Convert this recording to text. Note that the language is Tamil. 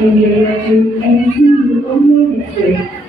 Thank you very much and see you on the next week.